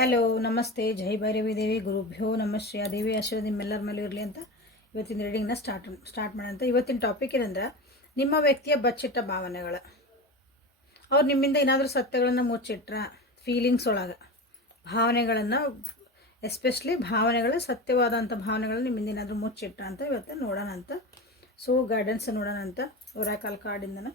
Hello ನಮಸ್ತೆ. ಜೈ ಭೈರವಿ ದೇವಿ. ಗುರುಭ್ಯೋ ನಮಶ್ರೀ ಆ ದೇವಿ ಆಶೀರ್ವಾದ ನಿಮ್ಮೆಲ್ಲರ ಮೇಲೆ ಇರಲಿ ಅಂತ ಇವತ್ತಿನ ರೀಡಿಂಗ್ನ ಸ್ಟಾರ್ಟ್ ಸ್ಟಾರ್ಟ್ ಮಾಡೋಂತ ಇವತ್ತಿನ ಟಾಪಿಕ್ ಏನಂದ್ರೆ, ನಿಮ್ಮ ವ್ಯಕ್ತಿಯ ಬಚ್ಚಿಟ್ಟ ಭಾವನೆಗಳು. ಅವ್ರು ನಿಮ್ಮಿಂದ ಏನಾದರೂ ಸತ್ಯಗಳನ್ನು ಮುಚ್ಚಿಟ್ರ ಫೀಲಿಂಗ್ಸ್ ಒಳಗೆ, ಭಾವನೆಗಳನ್ನು ಎಸ್ಪೆಷಲಿ ಭಾವನೆಗಳು ಸತ್ಯವಾದಂಥ ಭಾವನೆಗಳು ನಿಮ್ಮಿಂದ ಏನಾದರೂ ಮುಚ್ಚಿಟ್ರ ಅಂತ ಇವತ್ತು ನೋಡೋಣ ಅಂತ. ಸೊ ಗೈಡೆನ್ಸ್ ನೋಡೋಣ ಅಂತ. ಒರಾಕಲ್ ಕಾರ್ಡಿಂದನ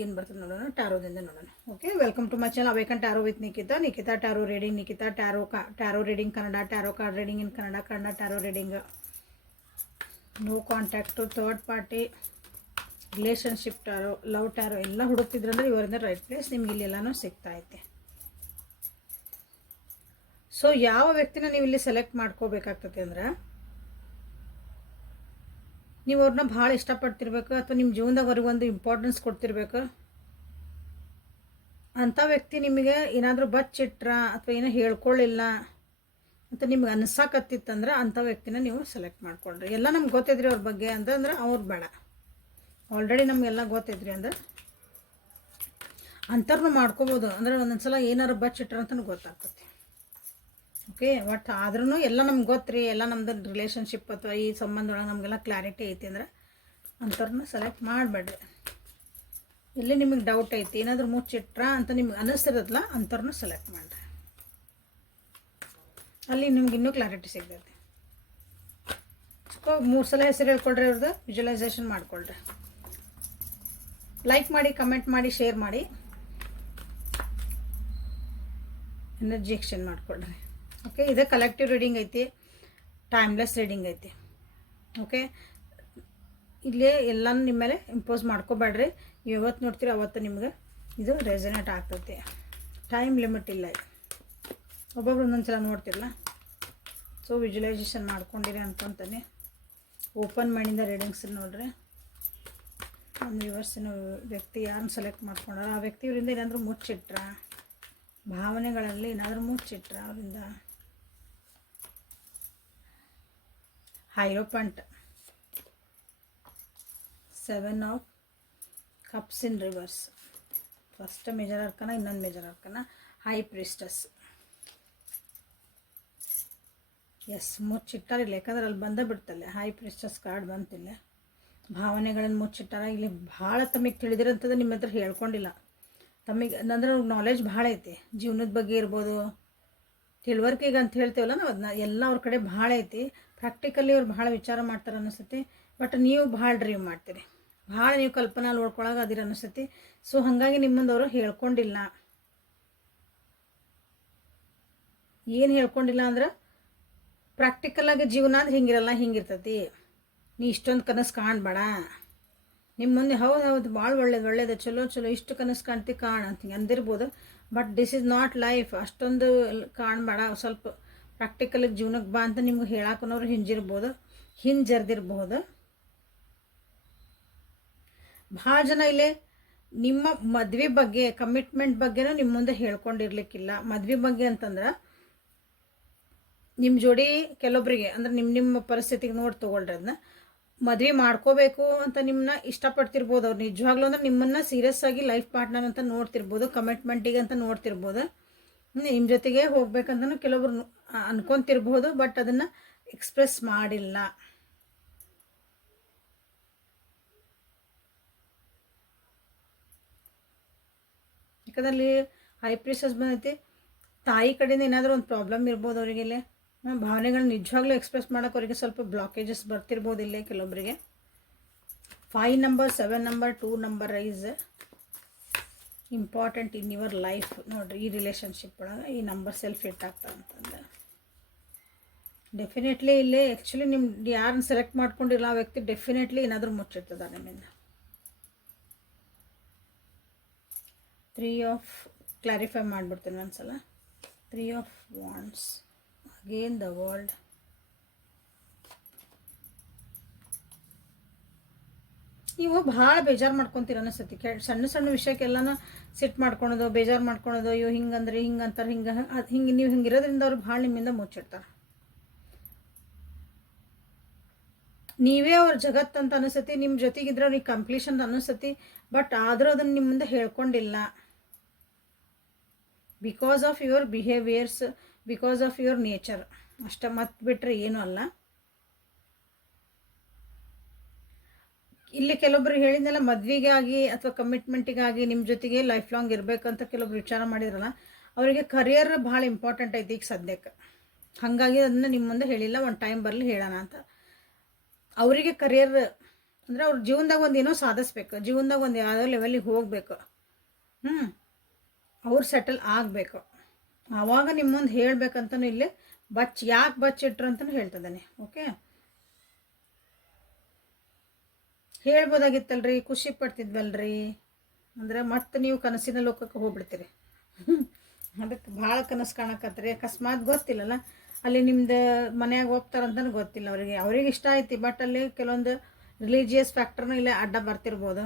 ಏನು ಬರ್ತದೆ ನೋಡೋಣ? ಟ್ಯಾರೋದಿಂದ ನೋಡೋಣ. Okay welcome to my channel awaken tarot with Nikita Nikita tarot reading Nikita tarot ಕಾ tarot reading Kannada tarot card reading in Kannada Kannada tarot reading no contact third party relationship tarot love tarot ಎಲ್ಲ ಹುಡುಕ್ತಿದ್ರಂದ್ರೆ ಇವರಿಂದ right place ನಿಮ್ಗೆ ಇಲ್ಲಿ ಎಲ್ಲನೂ ಸಿಗ್ತಾ ಐತೆ. So ಯಾವ ವ್ಯಕ್ತಿನ ನೀವು ಇಲ್ಲಿ ಸೆಲೆಕ್ಟ್ ಮಾಡ್ಕೋಬೇಕಾಗ್ತದೆ ಅಂದ್ರೆ ನೀವು ಅವ್ರನ್ನ ಭಾಳ ಇಷ್ಟಪಡ್ತಿರ್ಬೇಕು ಅಥವಾ ನಿಮ್ಮ ಜೀವನದಾಗ ಅವ್ರಿಗೆ ಒಂದು ಇಂಪಾರ್ಟೆನ್ಸ್ ಕೊಡ್ತಿರ್ಬೇಕು. ಅಂಥ ವ್ಯಕ್ತಿ ನಿಮಗೆ ಏನಾದರೂ ಬಚ್ಚಿಟ್ರ ಅಥವಾ ಏನೋ ಹೇಳ್ಕೊಳ್ಳಿಲ್ಲ ಅಂತ ನಿಮ್ಗೆ ಅನ್ಸಾಕತ್ತಿತ್ತಂದ್ರೆ ಅಂಥ ವ್ಯಕ್ತಿನ ನೀವು ಸೆಲೆಕ್ಟ್ ಮಾಡ್ಕೊಳ್ರಿ. ಎಲ್ಲ ನಮ್ಗೆ ಗೊತ್ತಿದ್ರಿ ಅವ್ರ ಬಗ್ಗೆ ಅಂತಂದ್ರೆ ಅವ್ರು ಬೇಡ. ಆಲ್ರೆಡಿ ನಮಗೆಲ್ಲ ಗೊತ್ತಿದ್ರಿ ಅಂದ್ರೆ ಅಂಥವ್ರನ್ನ ಮಾಡ್ಕೋಬೋದು. ಅಂದರೆ ಒಂದೊಂದು ಸಲ ಏನಾರು ಬಚ್ಚಿಟ್ರ ಅಂತಲೂ ಗೊತ್ತಾಗ್ತದೆ. ಓಕೆ ಬಟ್ ಆದ್ರೂ ಎಲ್ಲ ನಮ್ಗೆ ಗೊತ್ತ್ರಿ ಎಲ್ಲ ನಮ್ದು ರಿಲೇಷನ್ಶಿಪ್ ಅಥವಾ ಈ ಸಂಬಂಧ ಒಳಗೆ ನಮಗೆಲ್ಲ ಕ್ಲಾರಿಟಿ ಐತಿ ಅಂದ್ರೆ ಅಂಥವ್ರನ್ನ ಸೆಲೆಕ್ಟ್ ಮಾಡಬೇಡ್ರಿ. ಇಲ್ಲಿ ನಿಮಗೆ ಡೌಟ್ ಐತಿ, ಏನಾದರೂ ಮುಚ್ಚಿಟ್ರಾ ಅಂತ ನಿಮ್ಗೆ ಅನಿಸ್ತಿರತ್ತಲ್ಲ ಅಂಥವ್ರನ್ನ ಸೆಲೆಕ್ಟ್ ಮಾಡಿರಿ. ಅಲ್ಲಿ ನಿಮ್ಗೆ ಇನ್ನೂ ಕ್ಲಾರಿಟಿ ಸಿಗ್ತೈತಿ. ಮೂರು ಸಲ ಹೆಸರು ಹೇಳ್ಕೊಳ್ರಿ ಅವ್ರದ್ದು ವಿಜುವಲೈಸೇಷನ್ ಮಾಡಿಕೊಳ್ರಿ. ಲೈಕ್ ಮಾಡಿ ಕಮೆಂಟ್ ಮಾಡಿ ಶೇರ್ ಮಾಡಿ. ಎನರ್ಜಿ ಎಕ್ಸ್ಚೇಂಜ್ ಮಾಡ್ಕೊಳ್ರಿ. ಓಕೆ ಇದು ಕಲೆಕ್ಟಿವ್ ರೀಡಿಂಗ್ ಐತಿ ಟೈಮ್ಲೆಸ್ ರೀಡಿಂಗ್ ಐತಿ. ಓಕೆ ಇಲ್ಲೇ ಎಲ್ಲನೂ ನಿಮ್ಮ ಮೇಲೆ ಇಂಪೋಸ್ ಮಾಡ್ಕೋಬೇಡ್ರಿ. ನೀವು ಯಾವತ್ತು ನೋಡ್ತೀರಿ, ಅವತ್ತು ನಿಮ್ಗೆ ಇದು ರೆಸನೇಟ್ ಆಗ್ತೈತಿ. ಟೈಮ್ ಲಿಮಿಟ್ ಇಲ್ಲ ಇದು. ಒಬ್ಬೊಬ್ರು ಒಂದೊಂದು ಸಲ ನೋಡ್ತಿರಲ್ಲ? ಸೊ ವಿಜುವಲೈಸೇಷನ್ ಮಾಡ್ಕೊಂಡಿರಿ ಅಂತಂತಾನೆ ಓಪನ್ ಮೈಂಡಿಂದ ರೀಡಿಂಗ್ಸ್ ನೋಡ್ರಿ. ಒಂದು ವ್ಯೂವರ್ಸಿನ ವ್ಯಕ್ತಿ ಯಾರನ್ನ ಸೆಲೆಕ್ಟ್ ಮಾಡ್ಕೊಂಡ್ರೆ, ಆ ವ್ಯಕ್ತಿಯವರಿಂದ ಏನಾದರೂ ಮುಚ್ಚಿಟ್ರ? ಭಾವನೆಗಳಲ್ಲಿ ಏನಾದರೂ ಮುಚ್ಚಿಟ್ರ ಅವರಿಂದ? Hierophant seven of cups in reverse first major arcana ಇನ್ನೊಂದು ಮೇಜರ್ ಆರ್ಕನ ಹೈ ಪ್ರಿಸ್ಟಸ್ ಎಸ್ ಮುಚ್ಚಿಟ್ಟಾರ ಇಲ್ಲ, ಯಾಕಂದ್ರೆ ಅಲ್ಲಿ ಬಂದೇ ಬಿಡ್ತಲ್ಲ ಹೈ ಪ್ರಿಸ್ಟಸ್ ಕಾರ್ಡ್ ಬಂತಿಲ್ಲ ಭಾವನೆಗಳನ್ನು ಮುಚ್ಚಿಟ್ಟಾರ, ಇಲ್ಲಿ ಭಾಳ ತಮಗೆ ತಿಳಿದಿರೋಂಥದ್ದು ನಿಮ್ಮ ಹತ್ರ ಹೇಳ್ಕೊಂಡಿಲ್ಲ. ತಮಗೆ ಅಂದ್ರೆ ನಾಲೆಜ್ ಭಾಳ ಐತಿ. ಜೀವನದ ಬಗ್ಗೆ ಇರ್ಬೋದು ತಿಳುವಳಿಕೆಗೆ ಅಂತ ಹೇಳ್ತೇವಲ್ಲ ನಾವು ಅದನ್ನ ಎಲ್ಲ ಅವ್ರ ಕಡೆ ಭಾಳ ಐತಿ. ಪ್ರಾಕ್ಟಿಕಲಿ ಅವ್ರು ಭಾಳ ವಿಚಾರ ಮಾಡ್ತಾರೆ ಅನ್ನಿಸುತ್ತೆ ಬಟ್ ನೀವು ಭಾಳ ಡ್ರೀವ್ ಮಾಡ್ತೀರಿ. ಭಾಳ ನೀವು ಕಲ್ಪನಾ ನೋಡ್ಕೊಳಗೆ ಅದಿರ ಅನಿಸ್ತೈತಿ ಸೊ ಹಾಗಾಗಿ ನಿಮ್ಮಂದವರು ಹೇಳ್ಕೊಂಡಿಲ್ಲ. ಏನು ಹೇಳ್ಕೊಂಡಿಲ್ಲ ಅಂದ್ರೆ ಪ್ರಾಕ್ಟಿಕಲಾಗಿ ಜೀವನ ಅಂದ್ರೆ ಹಿಂಗಿರಲ್ಲ, ಹಿಂಗಿರ್ತೈತಿ. ನೀ ಇಷ್ಟೊಂದು ಕನಸು ಕಾಣಬೇಡ. ನಿಮ್ಮ ಮುಂದೆ ಹೌದು ಹೌದು ಭಾಳ ಒಳ್ಳೇದು ಒಳ್ಳೇದು, ಚಲೋ ಚಲೋ, ಇಷ್ಟು ಕನಸು ಕಾಣ್ತಿ ಕಾಣ ಅಂತ ಅಂದಿರ್ಬೋದು but this is not life ಅಷ್ಟೊಂದು ಕಾಣಬೇಡ, ಸ್ವಲ್ಪ ಪ್ರಾಕ್ಟಿಕಲಾಗಿ ಜೀವನಕ್ಕೆ ಬಾ ಅಂತ ನಿಮ್ಗೆ ಹೇಳಾಕನವ್ರು ಹಿಂಜಿರ್ಬೋದು, ಹಿಂಜರ್ದಿರ್ಬೋದು. ಭಾಳ ಜನ ಇಲ್ಲಿ ನಿಮ್ಮ ಮದ್ವೆ ಬಗ್ಗೆ ಕಮಿಟ್ಮೆಂಟ್ ಬಗ್ಗೆನೂ ನಿಮ್ಮ ಮುಂದೆ ಹೇಳ್ಕೊಂಡಿರ್ಲಿಕ್ಕಿಲ್ಲ. ಮದ್ವೆ ಬಗ್ಗೆ ಅಂತಂದ್ರೆ ನಿಮ್ಮ ಜೋಡಿ ಕೆಲವೊಬ್ಬರಿಗೆ ಅಂದ್ರೆ ನಿಮ್ಮ ನಿಮ್ಮ ಪರಿಸ್ಥಿತಿಗೆ ನೋಡಿ ತಗೊಳ್ರಿ ಅದನ್ನ ಮದುವೆ ಮಾಡ್ಕೋಬೇಕು ಅಂತ ನಿಮ್ಮನ್ನ ಇಷ್ಟಪಡ್ತಿರ್ಬೋದು ಅವ್ರು. ನಿಜವಾಗ್ಲೂ ಅಂದ್ರೆ ನಿಮ್ಮನ್ನ ಸೀರಿಯಸ್ ಆಗಿ ಲೈಫ್ ಪಾರ್ಟ್ನರ್ ಅಂತ ನೋಡ್ತಿರ್ಬೋದು ಕಮಿಟ್ಮೆಂಟಿಗೆ ಅಂತ ನೋಡ್ತಿರ್ಬೋದು. ನಿಮ್ಮ ಜೊತೆಗೆ ಹೋಗ್ಬೇಕಂತನೂ ಕೆಲವೊಬ್ರು ಅನ್ಕೊಂತಿರ್ಬೋದು ಬಟ್ ಅದನ್ನು ಎಕ್ಸ್ಪ್ರೆಸ್ ಮಾಡಿಲ್ಲ. ಯಾಕಂದ್ರೆ ಅಲ್ಲಿ ಪ್ರೆಷರ್ಸ್ ಬಂದೈತಿ ತಾಯಿ ಕಡೆಯಿಂದ ಏನಾದರೂ ಒಂದು ಪ್ರಾಬ್ಲಮ್ ಇರ್ಬೋದು ಅವರಿಗೆಲ್ಲ. ಭಾವನೆಗಳನ್ನ ನಿಜವಾಗ್ಲೂ ಎಕ್ಸ್ಪ್ರೆಸ್ ಮಾಡೋಕೆ ಅವರಿಗೆ ಸ್ವಲ್ಪ ಬ್ಲಾಕೇಜಸ್ ಬರ್ತಿರ್ಬೋದು ಇಲ್ಲೇ ಕೆಲವೊಬ್ಬರಿಗೆ five number seven number two number is important in your life ನೋಡಿರಿ, ಈ ರಿಲೇಷನ್ಶಿಪ್ ಒಳಗೆ ಈ ನಂಬರ್ ಸೆಲ್ಫ್ ಫಿಟ್ ಆಗ್ತದೆ ಅಂತಂದ್ರೆ ಡೆಫಿನೆಟ್ಲಿ ಇಲ್ಲಿ ಆ್ಯಕ್ಚುಲಿ ನಿಮ್ಮ ಯಾರನ್ನ ಸೆಲೆಕ್ಟ್ ಮಾಡ್ಕೊಂಡಿಲ್ಲ ಆ ವ್ಯಕ್ತಿ ಡೆಫಿನೆಟ್ಲಿ ಏನಾದರೂ ಮುಚ್ಚಿರ್ತದ ನಿಮ್ಮಿಂದ. ತ್ರೀ ಆಫ್ ಕ್ಲಾರಿಫೈ ಮಾಡಿಬಿಡ್ತೀನಿ ಒಂದ್ಸಲ. Three of wands again the world ನೀವು ಭಾಳ ಬೇಜಾರು ಮಾಡ್ಕೊತೀರ ಅನ್ನಿಸ್ತೈತಿ ಕೆ ಸಣ್ಣ ಸಣ್ಣ ವಿಷಯಕ್ಕೆಲ್ಲನ ಸಿಟ್ಟು ಮಾಡ್ಕೊಳೋದು, ಬೇಜಾರು ಮಾಡ್ಕೊಳೋದು, ಅಯ್ಯೋ ಹಿಂಗಂದ್ರೆ ಹಿಂಗೆ ಅಂತಾರೆ ಹಿಂಗೆ, ಅದು ಹಿಂಗೆ, ನೀವು ಹಿಂಗೆ ಇರೋದ್ರಿಂದ ಅವ್ರು ಭಾಳ ನಿಮ್ಮಿಂದ ಮುಚ್ಚಿಡ್ತಾರೆ. ನೀವೇ ಅವ್ರ ಜಗತ್ತು ಅಂತ ಅನಿಸ್ತತಿ ನಿಮ್ಮ ಜೊತೆಗಿದ್ರೆ ಅವ್ರಿಗೆ ಕಂಪ್ಲೀಷನ್ ಅನಿಸತಿ ಬಟ್ ಆದರೂ ಅದನ್ನು ನಿಮ್ಮ ಮುಂದೆ ಹೇಳ್ಕೊಂಡಿಲ್ಲ. Because of your behaviours because of your nature ಅಷ್ಟ ಮತ್ತೆ ಬಿಟ್ಟರೆ ಏನೂ ಅಲ್ಲ. ಇಲ್ಲಿ ಕೆಲವೊಬ್ರು ಹೇಳಿದ್ನಲ್ಲ, ಮದುವೆಗಾಗಿ ಅಥವಾ ಕಮಿಟ್ಮೆಂಟಿಗಾಗಿ ನಿಮ್ಮ ಜೊತೆಗೆ ಲೈಫ್ ಲಾಂಗ್ ಇರಬೇಕಂತ ಕೆಲವೊಬ್ರು ವಿಚಾರ ಮಾಡಿದ್ರಲ್ಲ, ಅವರಿಗೆ ಕರಿಯರ್ ಭಾಳ ಇಂಪಾರ್ಟೆಂಟ್ ಐತಿ ಈಗ ಸದ್ಯಕ್ಕೆ. ಹಾಗಾಗಿ ಅದನ್ನ ನಿಮ್ಮ ಮುಂದೆ ಹೇಳಿಲ್ಲ, ಒಂದು ಟೈಮ್ ಬರಲಿ ಹೇಳೋಣ ಅಂತ. ಅವರಿಗೆ ಕರಿಯರ್ ಅಂದರೆ ಅವ್ರ ಜೀವನದಾಗ ಒಂದು ಏನೋ ಸಾಧಿಸ್ಬೇಕು, ಜೀವನದಾಗ ಒಂದು ಯಾವುದೋ ಲೆವೆಲಿಗೆ ಹೋಗಬೇಕು. ಹ್ಞೂ ಅವ್ರು ಸೆಟಲ್ ಆಗಬೇಕು. ಆವಾಗ ನಿಮ್ಮ ಮುಂದೆ ಹೇಳ್ಬೇಕಂತನೂ ಇಲ್ಲಿ, ಬಚ್, ಯಾಕೆ ಬಚ್ಚಿಟ್ರು ಅಂತಲೂ ಹೇಳ್ತದಾನೆ ಓಕೆ ಹೇಳ್ಬೋದಾಗಿತ್ತಲ್ರಿ, ಖುಷಿ ಪಡ್ತಿದ್ವಲ್ರಿ? ಅಂದ್ರೆ ಮತ್ತೆ ನೀವು ಕನಸಿನ ಲೋಕಕ್ಕೆ ಹೋಗ್ಬಿಡ್ತೀರಿ. ಅದಕ್ಕೆ ಭಾಳ ಕನಸು ಕಾಣಕತ್ರಿ ಅಕಸ್ಮಾತ್ ಗೊತ್ತಿಲ್ಲಲ್ಲ ಅಲ್ಲಿ ನಿಮ್ದು ಮನೆಯಾಗ ಹೋಗ್ತಾರಂತನೂ ಗೊತ್ತಿಲ್ಲ ಅವರಿಗೆ. ಅವ್ರಿಗೆ ಇಷ್ಟ ಐತಿ ಬಟ್ ಅಲ್ಲಿ ಕೆಲವೊಂದು ರಿಲಿಜಿಯಸ್ ಫ್ಯಾಕ್ಟರ್ನೂ ಇಲ್ಲೇ ಅಡ್ಡ ಬರ್ತಿರ್ಬೋದು.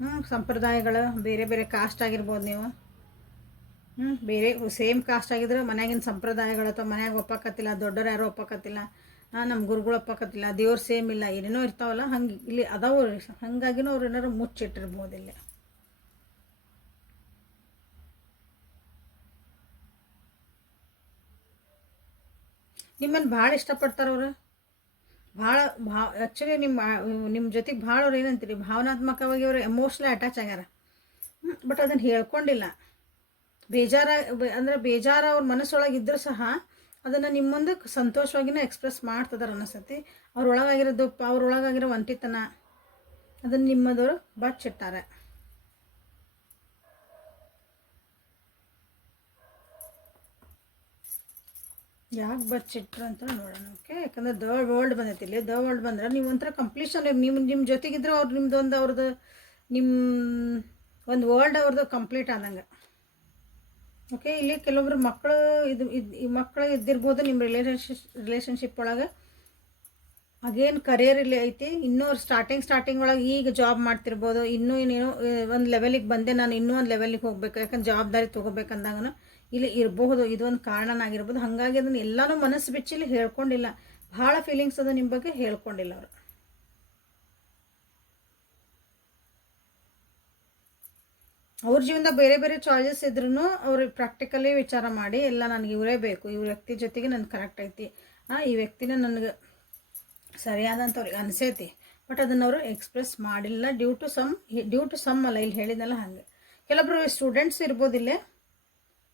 ಹ್ಞೂ ಸಂಪ್ರದಾಯಗಳು ಬೇರೆ ಬೇರೆ ಕಾಸ್ಟ್ ಆಗಿರ್ಬೋದು ನೀವು. ಹ್ಞೂ ಬೇರೆ ಸೇಮ್ ಕಾಸ್ಟ್ ಆಗಿದ್ರೆ ಮನ್ಯಾಗಿನ ಸಂಪ್ರದಾಯಗಳು ಅಥವಾ ಮನ್ಯಾಗ ಒಪ್ಪಕತ್ತಿಲ್ಲ, ದೊಡ್ಡವ್ರು ಯಾರು ಒಪ್ಪಕತ್ತಿಲ್ಲ ನಮ್ಮ ಗುರುಗಳು ಒಪ್ಪಕತ್ತಿಲ್ಲ, ದೇವ್ರು ಸೇಮ್ ಇಲ್ಲ, ಏನೇನೋ ಇರ್ತಾವಲ್ಲ, ಹಂಗೆ ಇಲ್ಲಿ ಅದಾವ, ಹಂಗಾಗಿನೂ ಅವ್ರು ಏನಾರು ಮುಚ್ಚಿಟ್ಟಿರ್ಬೋದು ಇಲ್ಲಿ. ನಿಮ್ಮನ್ನು ಭಾಳ ಇಷ್ಟಪಡ್ತಾರೆ ಅವರು. ಭಾಳ ಭಾ ಆ್ಯಕ್ಚುಲಿ ನಿಮ್ಮ ನಿಮ್ಮ ಜೊತೆಗೆ ಭಾಳ ಅವ್ರು ಏನಂತೀರಿ, ಭಾವನಾತ್ಮಕವಾಗಿ ಅವರು ಎಮೋಷ್ನಲಿ ಅಟ್ಯಾಚ್ ಆಗ್ಯಾರ. ಬಟ್ ಅದನ್ನು ಹೇಳ್ಕೊಂಡಿಲ್ಲ. ಬೇಜಾರ, ಅಂದ್ರೆ ಬೇಜಾರ ಅವ್ರ ಮನಸ್ಸೊಳಗೆ ಇದ್ದರೂ ಸಹ ಅದನ್ನು ನಿಮ್ಮ ಮುಂದೆ ಸಂತೋಷವಾಗಿನೇ ಎಕ್ಸ್ಪ್ರೆಸ್ ಮಾಡ್ತದಾರ ಅವ್ರೊಳಗಾಗಿರೋ ಅವ್ರೊಳಗಾಗಿರೋದು ಅವ್ರೊಳಗಾಗಿರೋ ಒಂಟಿತನ ಅದನ್ನು ನಿಮ್ಮದವರು ಬಚ್ಚಿಟ್ಟಾರೆ. ಯಾಕೆ ಬಚ್ಚಿಟ್ರು ಅಂತ ನೋಡೋಣ ಓಕೆ ಯಾಕಂದ್ರೆ ದ ವರ್ಲ್ಡ್ ಬಂದೈತಿ ಇಲ್ಲಿ. ದ ವರ್ಲ್ಡ್ ಬಂದ್ರೆ ನೀವು ಒಂಥರ ಕಂಪ್ಲೀಷನ್ ನಿಮ್ಮ ನಿಮ್ಮ ಜೊತೆಗಿದ್ರೆ ಅವ್ರು ನಿಮ್ದು ಒಂದು ಅವ್ರದ್ದು ನಿಮ್ಮ ಒಂದು ವರ್ಲ್ಡ್ ಅವ್ರದ್ದು ಕಂಪ್ಲೀಟ್ ಆದಂಗೆ. ಓಕೆ ಇಲ್ಲಿ ಕೆಲವೊಬ್ರು ಮಕ್ಕಳು ಇದು ಇದು ಈ ಮಕ್ಕಳು ಇದ್ದಿರ್ಬೋದು ನಿಮ್ಮ ರಿಲೇಷನ್ಶಿಪ್ ರಿಲೇಷನ್ಶಿಪ್ ಒಳಗೆ. ಅಗೇನ್ ಕರಿಯರ್ ಇಲ್ಲಿ ಐತಿ, ಇನ್ನೂ ಸ್ಟಾರ್ಟಿಂಗ್ ಸ್ಟಾರ್ಟಿಂಗ್ ಒಳಗೆ ಈಗ ಜಾಬ್ ಮಾಡ್ತಿರ್ಬೋದು, ಇನ್ನೂ ಇನ್ನೇನು ಒಂದು ಲೆವೆಲಿಗೆ ಬಂದೆ ನಾನು, ಇನ್ನೂ ಒಂದು ಲೆವೆಲಿಗೆ ಹೋಗ್ಬೇಕು, ಯಾಕಂದ್ರೆ ಜವಾಬ್ದಾರಿ ತೊಗೋಬೇಕಂದಾಗನು ಇಲ್ಲಿ ಇರಬಹುದು, ಇದೊಂದು ಕಾರಣನಾಗಿರ್ಬೋದು ಹಾಗಾಗಿ ಅದನ್ನು ಎಲ್ಲನೂ ಮನಸ್ಸು ಬಿಚ್ಚಿ ಇಲ್ಲಿ ಹೇಳ್ಕೊಂಡಿಲ್ಲ. ಭಾಳ ಫೀಲಿಂಗ್ಸ್ ಅದು ನಿಮ್ಮ ಬಗ್ಗೆ ಹೇಳ್ಕೊಂಡಿಲ್ಲ ಅವರು. ಅವ್ರ ಜೀವನದ ಬೇರೆ ಬೇರೆ ಚಾಯ್ಸಸ್ ಇದ್ರೂ ಅವ್ರು ಪ್ರಾಕ್ಟಿಕಲಿ ವಿಚಾರ ಮಾಡಿ, ಎಲ್ಲ ನನಗೆ ಇವರೇ ಬೇಕು ಇವ್ರ ವ್ಯಕ್ತಿ ಜೊತೆಗೆ ನನ್ಗೆ ಕರೆಕ್ಟ್ ಐತಿ. ಈ ವ್ಯಕ್ತಿನ ನನಗೆ ಸರಿಯಾದಂಥವ್ರಿಗೆ ಅನಿಸೈತಿ. ಬಟ್ ಅದನ್ನು ಅವರು ಎಕ್ಸ್ಪ್ರೆಸ್ ಮಾಡಿಲ್ಲ. Due to some due to some ಅಲ್ಲ, ಇಲ್ಲಿ ಹೇಳಿದ್ನಲ್ಲ ಹಾಗೆ. ಕೆಲವೊಬ್ರು ಸ್ಟೂಡೆಂಟ್ಸ್ ಇರ್ಬೋದಿಲ್ಲೇ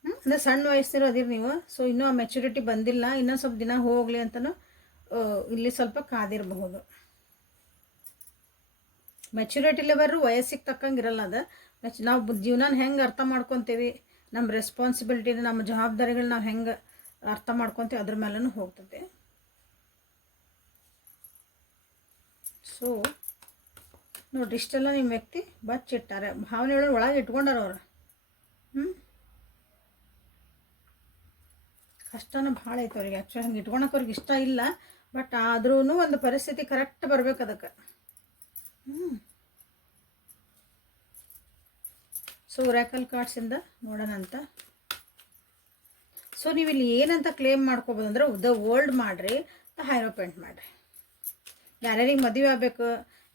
ಅಂದರೆ ಸಣ್ಣ ವಯಸ್ಸಿರೋ ಅದಿರಿ ನೀವು. ಸೊ ಇನ್ನೂ ಆ ಮೆಚುರಿಟಿ ಬಂದಿಲ್ಲ. ಇನ್ನೂ ಸ್ವಲ್ಪ ದಿನ ಹೋಗಲಿ ಅಂತಲೂ ಇಲ್ಲಿ ಸ್ವಲ್ಪ ಕಾದಿರಬಹುದು. ಮೆಚುರಿಟಿ ಲೆವರು ವಯಸ್ಸಿಗೆ ತಕ್ಕಂಗೆ ಇರಲ್ಲ ಅದು. ನಾವು ಜೀವನ ಹೆಂಗೆ ಅರ್ಥ ಮಾಡ್ಕೊತೀವಿ ನಮ್ಮ ರೆಸ್ಪಾನ್ಸಿಬಿಲಿಟಿನ ನಮ್ಮ ಜವಾಬ್ದಾರಿಗಳು ನಾವು ಹೆಂಗೆ ಅರ್ಥ ಮಾಡ್ಕೊತೀವಿ, ಅದ್ರ ಮೇಲೂ ಹೋಗ್ತದೆ. ಸೊ ನೋಡಿ ಇಷ್ಟೆಲ್ಲ ನಿಮ್ಮ ವ್ಯಕ್ತಿ ಬಚ್ಚಿಟ್ಟಾರೆ. ಭಾವನೆಗಳ ಒಳಗೆ ಇಟ್ಕೊಂಡಾರ ಅವ್ರು. ಹ್ಞೂ ಕಷ್ಟನ ಭಾಳ ಐತೆ ಅವ್ರಿಗೆ. ಆ್ಯಕ್ಚುಲಿ ಹಂಗೆ ಇಟ್ಕೊಳಕ್ಕೆ ಅವ್ರಿಗೆ ಇಷ್ಟ ಇಲ್ಲ ಬಟ್ ಆದ್ರೂ ಒಂದು ಪರಿಸ್ಥಿತಿ ಕರೆಕ್ಟ್ ಬರ್ಬೇಕು ಅದಕ್ಕೆ. ಹ್ಞೂ ಸೊ ರ್ಯಾಕಲ್ ಕಾರ್ಡ್ಸಿಂದ ನೋಡೋಣ ಅಂತ. ಸೊ ನೀವು ಇಲ್ಲಿ ಏನಂತ ಕ್ಲೇಮ್ ಮಾಡ್ಕೋಬೋದು ಅಂದ್ರೆ ದ ವರ್ಲ್ಡ್ ಮಾಡಿರಿ ದ ಹೈರೋಪೆಂಟ್ ಮಾಡಿರಿ. ಯಾರ್ಯಾರಿಗೆ ಮದುವೆ ಆಗಬೇಕು,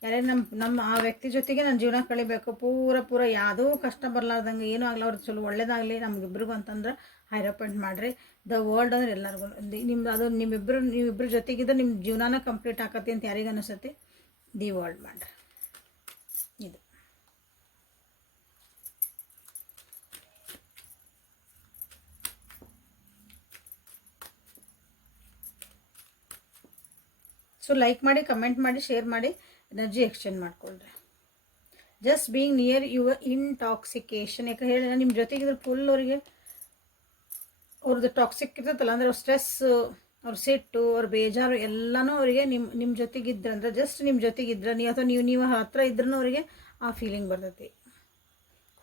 ಯಾರ್ಯಾರು ನಮ್ಮ ನಮ್ಮ ಆ ವ್ಯಕ್ತಿ ಜೊತೆಗೆ ನನ್ನ ಜೀವನ ಕಳಿಬೇಕು, ಪೂರ ಪೂರ ಯಾವುದೂ ಕಷ್ಟ ಬರಲಾರ್ದಂಗೆ ಏನೂ ಆಗಲ್ಲ ಅವ್ರಿಗೆ ಚಲೋ ಒಳ್ಳೇದಾಗಲಿ ನಮಗಿಬ್ರಿಗೂ ಅಂತಂದ್ರೆ ಹೈರೋಪೆಂಟ್ ಮಾಡಿರಿ ದ ವರ್ಲ್ಡ್ ಅಂದ್ರೆ ಎಲ್ಲರಿಗೂ ನಿಮ್ದು ಅದು ನಿಮ್ಮಿಬ್ಬರು ನೀವಿಬ್ಬರ ಜೊತೆಗಿದ್ರೆ ನಿಮ್ಮ ಜೀವನನ ಕಂಪ್ಲೀಟ್ ಆಕತಿ ಅಂತ ಯಾರಿಗೆ ಅನಿಸುತ್ತೆ? ದಿ ವರ್ಲ್ಡ್ ಮಾಡ್ರಿ. ಇದು. ಸೊ ಲೈಕ್ ಮಾಡಿ ಕಮೆಂಟ್ ಮಾಡಿ ಶೇರ್ ಮಾಡಿ ಎನರ್ಜಿ ಎಕ್ಸ್ಚೇಂಜ್ ಮಾಡ್ಕೊಳ್ರಿ. Just being near your intoxication ಯಾಕೆ ಹೇಳಿದ್ರೆ ನಿಮ್ಮ ಜೊತೆಗಿದ್ರೆ ಫುಲ್ ಅವರಿಗೆ ಅವ್ರದ್ದು ಟಾಕ್ಸಿಕ್ ಇರ್ತೈತಲ್ಲ, ಅಂದರೆ ಅವ್ರ ಸ್ಟ್ರೆಸ್ ಅವ್ರ ಸಿಟ್ಟು, ಅವ್ರ ಬೇಜಾರು ಎಲ್ಲನೂ ಅವರಿಗೆ ನಿಮ್ಮ ನಿಮ್ಮ ಜೊತೆಗಿದ್ರೆ ಅಂದ್ರೆ ಜಸ್ಟ್ ನಿಮ್ಮ ಜೊತೆಗಿದ್ರೆ ನೀವು ಅಥವಾ ನೀವು ನೀವು ಹತ್ರ ಇದ್ರೂ ಅವರಿಗೆ ಆ ಫೀಲಿಂಗ್ ಬರ್ತೈತಿ.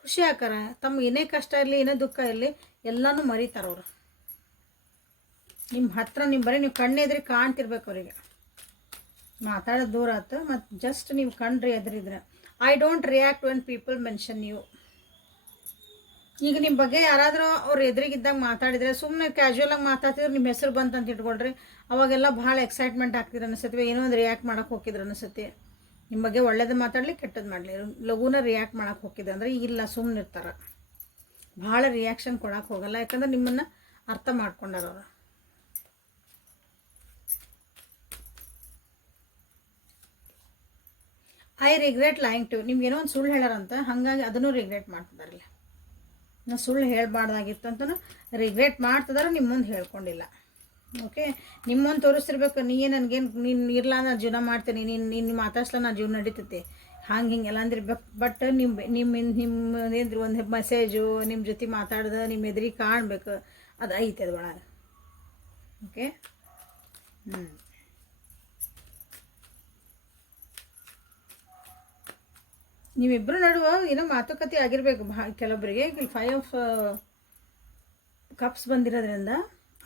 ಖುಷಿ ಆಕಾರ, ತಮ್ಗೆ ಏನೇ ಕಷ್ಟ ಇರಲಿ, ಏನೇ ದುಃಖ ಇರಲಿ, ಎಲ್ಲನೂ ಮರಿತಾರೆ ಅವರು. ನಿಮ್ಮ ಹತ್ರ ನಿಮ್ಮ ಬರೀ ನೀವು ಕಣ್ಣೆದ್ರಿ ಕಾಣ್ತಿರ್ಬೇಕು ಅವರಿಗೆ. ಮಾತಾಡೋದು ದೂರ ಆಯ್ತು ಮತ್ತು ಜಸ್ಟ್ ನೀವು ಕಣ್ರಿ, ಎದುರಿದ್ರೆ. I don't react when people mention you ಈಗ ನಿಮ್ಮ ಬಗ್ಗೆ ಯಾರಾದರೂ ಅವ್ರು ಎದುರಿಗಿದ್ದಾಗ ಮಾತಾಡಿದರೆ ಸುಮ್ಮನೆ ಕ್ಯಾಶುವಲಾಗಿ ಮಾತಾಡ್ತಿದ್ರೆ ನಿಮ್ಮ ಹೆಸರು ಬಂತು ಅಂತ ಇಟ್ಕೊಳ್ರಿ. ಅವಾಗೆಲ್ಲ ಭಾಳ ಎಕ್ಸೈಟ್ಮೆಂಟ್ ಆಗ್ತಿದ್ರು ಅನಿಸುತ್ತೆ ಏನೋ ಒಂದು ರಿಯಾಕ್ಟ್ ಮಾಡೋಕೆ ಹೋಗಿದ್ರು ಅನಿಸುತ್ತೆ ನಿಮ್ಮ ಬಗ್ಗೆ ಒಳ್ಳೇದು ಮಾತಾಡಲಿ ಕೆಟ್ಟದ್ದು ಮಾಡಲಿ. ಲಘುನ ರಿಯಾಕ್ಟ್ ಮಾಡೋಕೆ ಹೋಗಿದ್ದೆ ಅಂದರೆ ಇಲ್ಲ ಸುಮ್ಮನೆ ಇರ್ತಾರೆ. ಭಾಳ ರಿಯಾಕ್ಷನ್ ಕೊಡೋಕೆ ಹೋಗಲ್ಲ, ಯಾಕಂದ್ರೆ ನಿಮ್ಮನ್ನು ಅರ್ಥ ಮಾಡ್ಕೊಂಡಾರ ಅವರು. ಐ ರಿಗ್ರೆಟ್ ಲೈಂಗ್ ಟು ನಿಮ್ಗೆ ಏನೋ ಒಂದು ಸುಳ್ಳು ಹೇಳಾರಂತ, ಹಾಗಾಗಿ ಅದನ್ನು ರಿಗ್ರೆಟ್ ಮಾಡ್ತಿದಾರಲ್ಲ ನಾ ಸುಳ್ಳು ಹೇಳಬಾರ್ದಾಗಿತ್ತು ಅಂತಲೂ ರಿಗ್ರೆಟ್ ಮಾಡ್ತಿದಾರೆ ನಿಮ್ಮ ಮುಂದೆ ಹೇಳ್ಕೊಂಡಿಲ್ಲ. ಓಕೆ ನಿಮ್ಮ ಮುಂದೆ ತೋರಿಸ್ತಿರ್ಬೇಕು, ನೀ ನನಗೇನು ನೀನು ಇರಲ ನಾ ಜೀವನ ಮಾಡ್ತೀನಿ, ನೀನು ನೀನು ಮಾತಾಡ್ಸ್ಲ ನಾ ಜೀವನ ನಡೀತೈತಿ. ಹಂಗೆ ಹಿಂಗೆಲ್ಲ ಅಂದಿರ್ಬೇಕು ಬಟ್ ನಿಮ್ಮ ನಿಮ್ಮ ನಿಮ್ಮ ಏನ್ರಿ ಒಂದು ಮೆಸೇಜು ನಿಮ್ಮ ಜೊತೆ ಮಾತಾಡ್ದೆ ನಿಮ್ಮ ಎದುರಿಗೆ ಕಾಣಬೇಕು. ಅದು ಐತೆ ಅದು ಒಳಗೆ. ಓಕೆ ಹ್ಞೂ ನೀವಿಬ್ಬರು ನಡುವ ಏನೋ ಮಾತುಕತೆ ಆಗಿರ್ಬೇಕು. ಭಾ ಕೆಲವೊಬ್ಬರಿಗೆ ಫೈವ್ ಆಫ್ ಕಪ್ಸ್ ಬಂದಿರೋದ್ರಿಂದ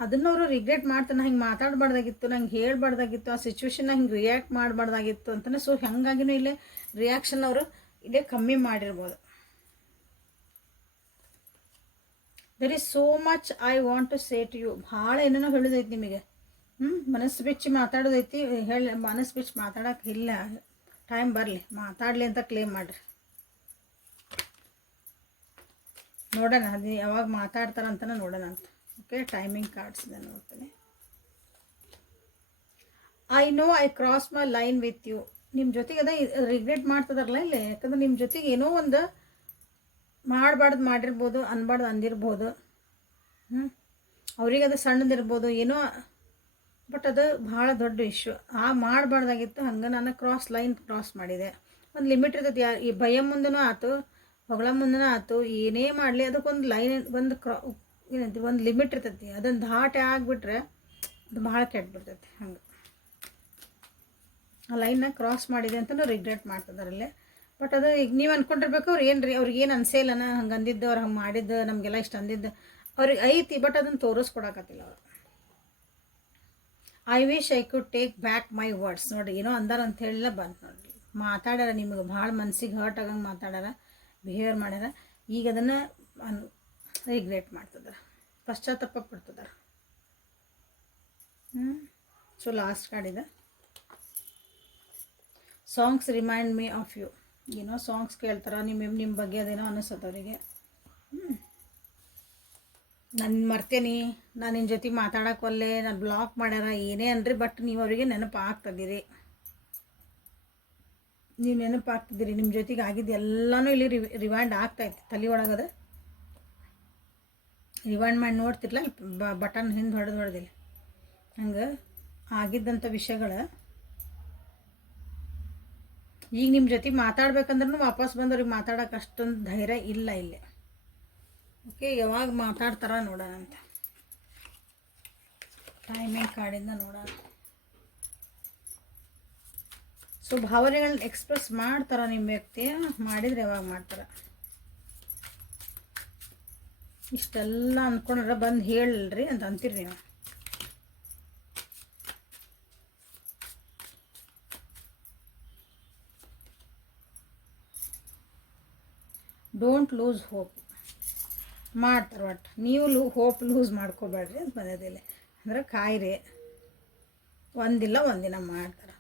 ಅದನ್ನು ಅವರು ರಿಗ್ರೆಟ್ ಮಾಡ್ತಾನೆ ಹಿಂಗೆ ಮಾತಾಡಬಾರ್ದಾಗಿತ್ತು, ನಂಗೆ ಹೇಳ್ಬಾರ್ದಾಗಿತ್ತು, ಆ ಸಿಚುವೇಶನ್ನ ಹಿಂಗೆ ರಿಯಾಕ್ಟ್ ಮಾಡಬಾರ್ದಾಗಿತ್ತು ಅಂತಲೇ ಸೊ ಹಾಗಾಗಿನೂ ಇಲ್ಲೇ ರಿಯಾಕ್ಷನ್ ಅವರು ಇಲ್ಲೇ ಕಮ್ಮಿ ಮಾಡಿರ್ಬೋದು. There is so much I want to say to you ಭಾಳ ಏನೇನೋ ಹೇಳೋದೈತಿ ನಿಮಗೆ. ಹ್ಞೂ ಮನಸ್ಸು ಬಿಚ್ಚಿ ಮಾತಾಡೋದೈತಿ, ಹೇಳಿ, ಮನಸ್ಸು ಬಿಚ್ಚಿ ಮಾತಾಡೋಕೆ ಇಲ್ಲ. ಟೈಮ್ ಬರಲಿ, ಮಾತಾಡಲಿ ಅಂತ ಕ್ಲೇಮ್ ಮಾಡಿರಿ. ನೋಡೋಣ, ಅದು ಯಾವಾಗ ಮಾತಾಡ್ತಾರಂತನ ನೋಡೋಣ ಅಂತ. ಓಕೆ ಟೈಮಿಂಗ್ ಕಾರ್ಡ್ಸ್ ಇದೆ ನೋಡ್ತೀನಿ. I know I cross my line with you ನಿಮ್ಮ ಜೊತೆಗೆ ಅದ ರಿಗ್ರೆಟ್ ಮಾಡ್ತದಾರಲ್ಲ ಇಲ್ಲಿ? ಯಾಕಂದ್ರೆ ನಿಮ್ಮ ಜೊತೆಗೆ ಏನೋ ಒಂದು ಮಾಡಬಾರ್ದು ಮಾಡಿರ್ಬೋದು, ಅನ್ಬಾರ್ದು ಅಂದಿರ್ಬೋದು. ಹ್ಞೂ ಅವ್ರಿಗೆ ಅದು ಸಣ್ಣದಿರ್ಬೋದು, ಏನೋ ಬಟ್ ಅದು ಭಾಳ ದೊಡ್ಡ ಇಶ್ಯೂ ಆ ಮಾಡಬಾರ್ದಾಗಿತ್ತು, ಹಂಗೆ ನಾನು ಕ್ರಾಸ್ ಲೈನ್ ಕ್ರಾಸ್ ಮಾಡಿದೆ. ಒಂದು ಲಿಮಿಟ್ ಇರ್ತೈತಿ ಯಾ ಈ ಭಯ ಮುಂದನೂ ಆಯ್ತು ಹೊಗಳ ಮುಂದನೂ ಆಯ್ತು ಏನೇ ಮಾಡಲಿ ಅದಕ್ಕೊಂದು ಲೈನ್ ಒಂದು ಕ್ರಾ ಏನಂತೀವಿ, ಒಂದು ಲಿಮಿಟ್ ಇರ್ತೈತಿ. ಅದೊಂದು ದಾಟೆ ಆಗಿಬಿಟ್ರೆ ಅದು ಭಾಳ ಕೆಟ್ಬಿಡ್ತೈತಿ, ಹಂಗೆ. ಆ ಲೈನ್ನ ಕ್ರಾಸ್ ಮಾಡಿದೆ ಅಂತಲೂ ರಿಗ್ರೆಟ್ ಮಾಡ್ತಿದಾರಲ್ಲೇ ಬಟ್ ಅದು ಈಗ ನೀವು ಅಂದ್ಕೊಂಡಿರ್ಬೇಕು ಅವ್ರು ಏನು ರೀ ಅವ್ರಿಗೆ ಏನು ಅನ್ಸೇಲನ ಹಂಗೆ ಅಂದಿದ್ದು, ಅವ್ರು ಹಂಗೆ ಮಾಡಿದ್ದು, ನಮಗೆಲ್ಲ ಇಷ್ಟು ಅಂದಿದ್ದು. ಅವ್ರಿಗೆ ಐತಿ ಬಟ್ ಅದನ್ನು ತೋರಿಸ್ಕೊಡಕತ್ತಿಲ್ಲ ಅವ್ರು. I wish I could take back my words ನೋಡಿರಿ ಏನೋ ಅಂದಾರ ಅಂತ ಹೇಳಿಲ್ಲ ಬಂತು ನೋಡಿರಿ ಮಾತಾಡ್ಯಾರ ನಿಮಗೆ ಭಾಳ ಮನ್ಸಿಗೆ ಹರ್ಟ್ ಆಗಂಗೆ ಮಾತಾಡ್ಯಾರ ಬಿಹೇವಿಯರ್ ಮಾಡ್ಯಾರ. ಈಗ ಅದನ್ನು ರಿಗ್ರೆಟ್ ಮಾಡ್ತದ್ರ, ಪಶ್ಚಾತ್ತಾಪ ಪಡ್ತದ್ರ. ಹ್ಞೂ ಸೊ ಲಾಸ್ಟ್ ಕಾರ್ಡ್ ಇದೆ. Songs remind me of you ಏನೋ ಸಾಂಗ್ಸ್ ಕೇಳ್ತಾರ ನಿಮ್ಮ ನಿಮ್ಮ ಬಗ್ಗೆ ಅದೇನೋ ಅನಿಸುತ್ತೆ ಅವರಿಗೆ. ಹ್ಞೂ ನಾನು ಮರ್ತೇನೆ, ನಾನು ನಿನ್ನ ಜೊತೆ ಒಲ್ಲೆ, ನಾನು ಬ್ಲಾಕ್ ಮಾಡ್ಯಾರ, ಏನೇ ಅನ್ರಿ ಬಟ್ ನೀವು ಅವರಿಗೆ ನೆನಪು ಆಗ್ತದಿರಿ ನೀವು ನೆನಪು ಆಗ್ತಿದ್ದೀರಿ ನಿಮ್ಮ ಜೊತೆಗೆ ಆಗಿದ್ದು ಎಲ್ಲನೂ ಇಲ್ಲಿ ರಿವ್ ರಿವೈಂಡ್ ಆಗ್ತೈತಿ, ತಲೆ ಒಳಗದ. ರಿವೈಂಡ್ ಮಾಡಿ ನೋಡ್ತಿರ್ಲ ಬಟನ್ ಹಿಂದೆ ಹೊಡೆದು ಹೊಡೆದಿಲ್ಲ. ಹಂಗೆ ಆಗಿದ್ದಂಥ ವಿಷಯಗಳ ಈಗ ನಿಮ್ಮ ಜೊತೆ ಮಾತಾಡ್ಬೇಕಂದ್ರೂ ವಾಪಸ್ ಬಂದವ್ರಿಗೆ ಮಾತಾಡೋಕೆ ಅಷ್ಟೊಂದು ಧೈರ್ಯ ಇಲ್ಲ ಇಲ್ಲಿ. ಓಕೆ, ಯಾವಾಗ ಮಾತಾಡ್ತಾರ ನೋಡೋಣ ಅಂತ. ಟೈಮಿಂಗ್ ಕಾರ್ಡಿಂದ ನೋಡೋಣ. ಸೊ ಭಾವನೆಗಳನ್ನ ಎಕ್ಸ್ಪ್ರೆಸ್ ಮಾಡ್ತಾರ ನಿಮ್ಮ ವ್ಯಕ್ತಿ, ಮಾಡಿದ್ರೆ ಯಾವಾಗ ಮಾಡ್ತಾರ? ಇಷ್ಟೆಲ್ಲ ಅಂದ್ಕೊಂಡ್ರೆ ಬಂದು ಹೇಳ್ರಿ ಅಂತ ಅಂತೀರಿ ನೀವು. ಡೋಂಟ್ ಲೂಸ್ ಹೋಪ್ ಮಾಡ್ತಾರೆ ಒಟ್ಟು. ನೀವು ಲೂ, ಹೋಪ್ ಲೂಸ್ ಮಾಡ್ಕೋಬೇಡ್ರಿ ಅಂತ ಬಂದಿದ್ದಿಲ್ಲ ಅಂದ್ರೆ ಕಾಯಿರಿ. ಒಂದಿಲ್ಲ, ಒಂದಿನ ಮಾಡ್ತಾರೆ.